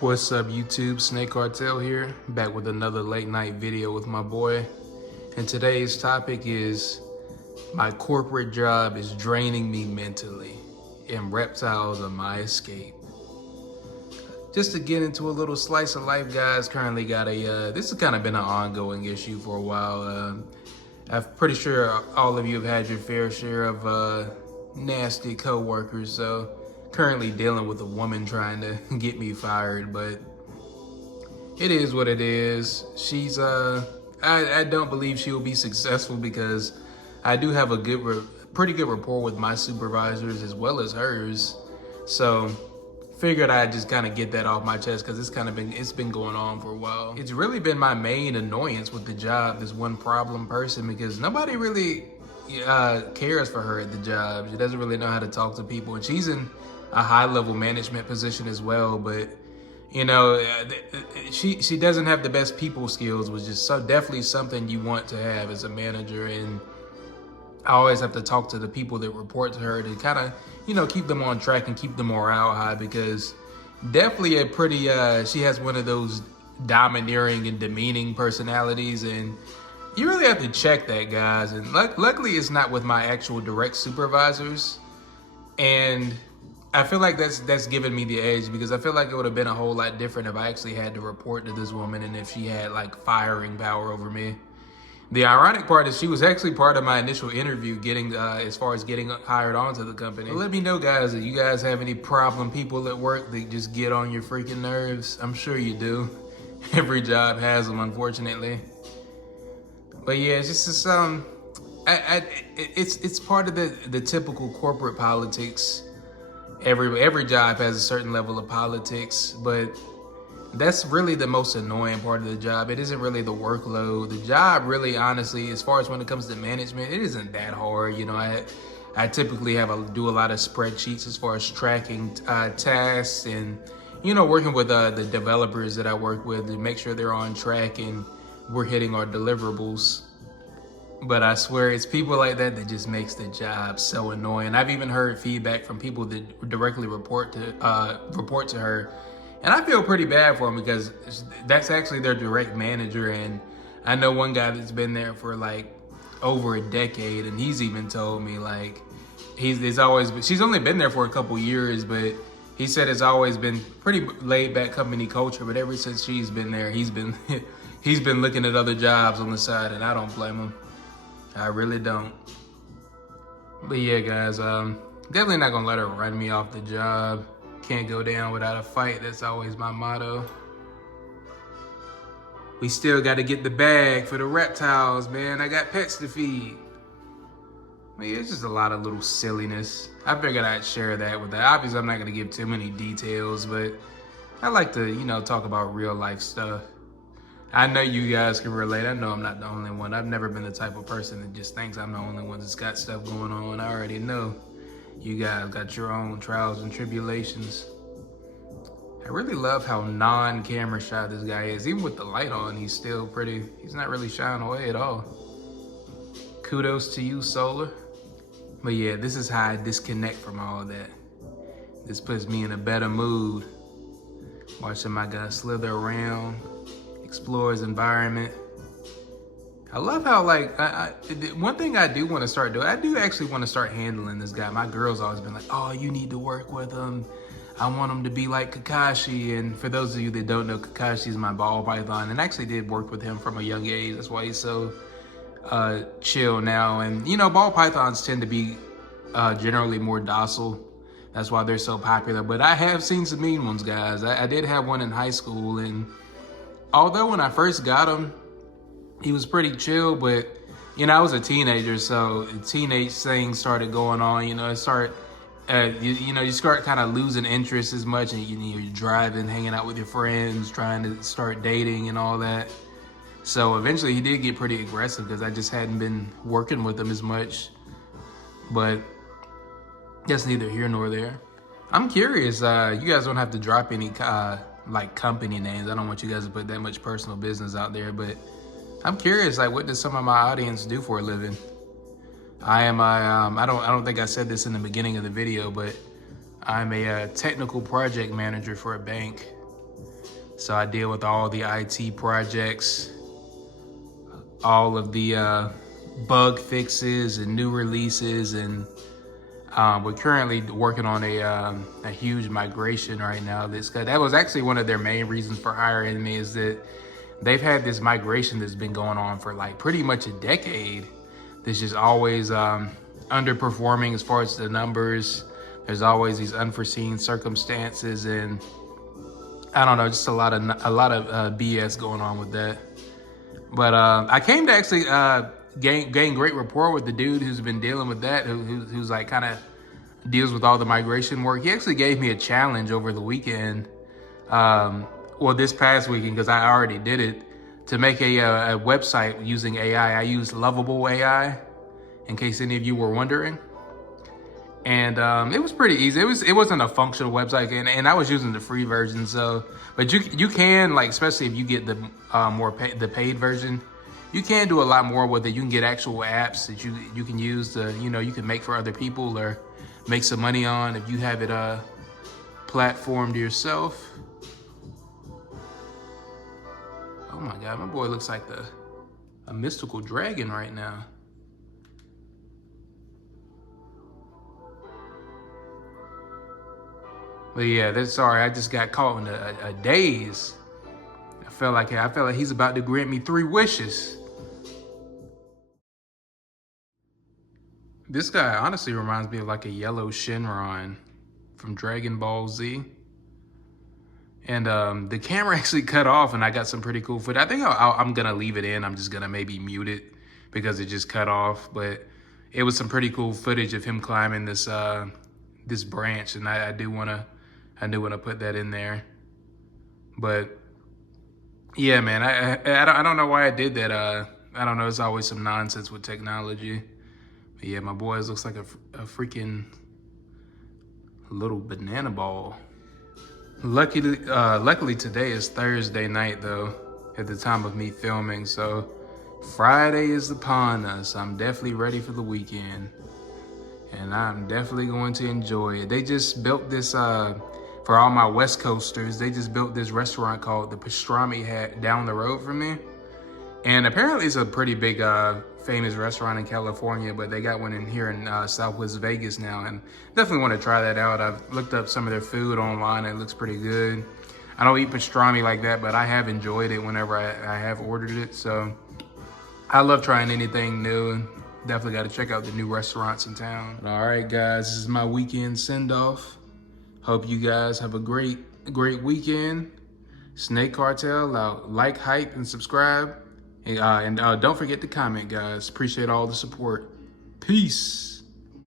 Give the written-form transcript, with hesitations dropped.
What's up YouTube, Snake Cartel here, back with another late night video with my boy. And today's topic is my corporate job is draining me mentally and reptiles are my escape. Just to get into a little slice of life, guys, currently got this has kind of been an ongoing issue for a while. I'm pretty sure all of you have had your fair share of nasty coworkers, so currently dealing with a woman trying to get me fired, but it is what it is. She's I don't believe she will be successful because I do have a pretty good rapport with my supervisors as well as hers. So figured I'd just kind of get that off my chest because it's been going on for a while. It's really been my main annoyance with the job, this one problem person, because nobody really cares for her at the job. She doesn't really know how to talk to people, and she's in a high-level management position as well, but you know, she doesn't have the best people skills, which is definitely something you want to have as a manager. And I always have to talk to the people that report to her to kind of, keep them on track and keep the morale high, because definitely she has one of those domineering and demeaning personalities, and you really have to check that, guys. And luckily it's not with my actual direct supervisors, and I feel like that's given me the edge, because I feel like it would have been a whole lot different if I actually had to report to this woman and if she had like firing power over me. The ironic part is she was actually part of my initial interview as far as getting hired onto the company. But let me know, guys, if you guys have any problem people at work that just get on your freaking nerves. I'm sure you do. Every job has them, unfortunately. But yeah, it's just it's part of the typical corporate politics. Every job has a certain level of politics, but that's really the most annoying part of the job. It isn't really the workload. The job really, honestly, as far as when it comes to management, it isn't that hard. I typically do a lot of spreadsheets as far as tracking tasks and, working with the developers that I work with to make sure they're on track and we're hitting our deliverables. But I swear it's people like that just makes the job so annoying. I've even heard feedback from people that directly report to her, and I feel pretty bad for them because that's actually their direct manager. And I know one guy that's been there for like over a decade, and he's even told me like she's only been there for a couple years, but he said it's always been pretty laid back company culture. But ever since she's been there, he's been looking at other jobs on the side, and I don't blame him. I really don't. But yeah, guys, definitely not gonna let her run me off the job. Can't go down without a fight. That's always my motto. We still gotta get the bag for the reptiles, man. I got pets to feed. But yeah, it's just a lot of little silliness. I figured I'd share that with that. Obviously, I'm not gonna give too many details, but I like to, talk about real life stuff. I know you guys can relate. I know I'm not the only one. I've never been the type of person that just thinks I'm the only one that's got stuff going on. I already know you guys got your own trials and tribulations. I really love how non-camera shy this guy is. Even with the light on, he's not really shying away at all. Kudos to you, Solar. But yeah, this is how I disconnect from all of that. This puts me in a better mood. Watching my guy slither around, explore his environment. I love how one thing I do want to start doing, I do actually want to start handling this guy. My girl's always been like, oh, you need to work with him. I want him to be like Kakashi. And for those of you that don't know, Kakashi is my ball python, and I actually did work with him from a young age. That's why he's so chill now. And ball pythons tend to be generally more docile. That's why they're so popular. But I have seen some mean ones, guys. I did have one in high school, and although when I first got him, he was pretty chill, but I was a teenager, so the teenage things started going on. You start kind of losing interest as much, and you're driving, hanging out with your friends, trying to start dating and all that. So eventually he did get pretty aggressive because I just hadn't been working with him as much. But that's neither here nor there. I'm curious. You guys don't have to drop any company names. I don't want you guys to put that much personal business out there, but I'm curious, what does some of my audience do for a living? I don't think I said this in the beginning of the video, but I'm a technical project manager for a bank. So I deal with all the IT projects, all of the bug fixes and new releases, and we're currently working on a huge migration right now. That was actually one of their main reasons for hiring me, is that they've had this migration that's been going on for like pretty much a decade. That's just always underperforming as far as the numbers. There's always these unforeseen circumstances, and I don't know, just a lot of BS going on with that. But I came to actually gain great rapport with the dude who's been dealing with that, who's like kind of deals with all the migration work. He actually gave me a challenge over the weekend, well, this past weekend, because I already did it, to make a website using AI. I used Lovable AI, in case any of you were wondering. And it was pretty easy. It wasn't a functional website, and I was using the free version. So, but you can, like, especially if you get the the paid version, you can do a lot more with it. You can get actual apps that you can use to, you can make for other people or make some money on if you have it platformed yourself. Oh my God, my boy looks like a mystical dragon right now. But yeah, sorry, I just got caught in a daze. I felt like he's about to grant me 3 wishes. This guy honestly reminds me of like a yellow Shenron from Dragon Ball Z. And the camera actually cut off, and I got some pretty cool footage. I think I'm gonna leave it in. I'm just gonna maybe mute it because it just cut off. But it was some pretty cool footage of him climbing this this branch, and I do wanna put that in there. But yeah, man, I don't know why I did that. I don't know. It's always some nonsense with technology. But yeah, my boys looks like a freaking little banana ball. Luckily today is Thursday night though, at the time of me filming. So Friday is upon us. I'm definitely ready for the weekend, and I'm definitely going to enjoy it. They just built this for all my West Coasters. They just built this restaurant called the Pastrami Hat down the road from me. And apparently it's a pretty big famous restaurant in California, but they got one in here in Southwest Vegas now, and definitely want to try that out. I've looked up some of their food online. It looks pretty good. I don't eat pastrami like that, but I have enjoyed it whenever I have ordered it. So I love trying anything new, and definitely got to check out the new restaurants in town. All right, guys, this is my weekend send-off. Hope you guys have a great weekend. Snake Cartel out. Like, hype, and subscribe. And don't forget to comment, guys. Appreciate all the support. Peace.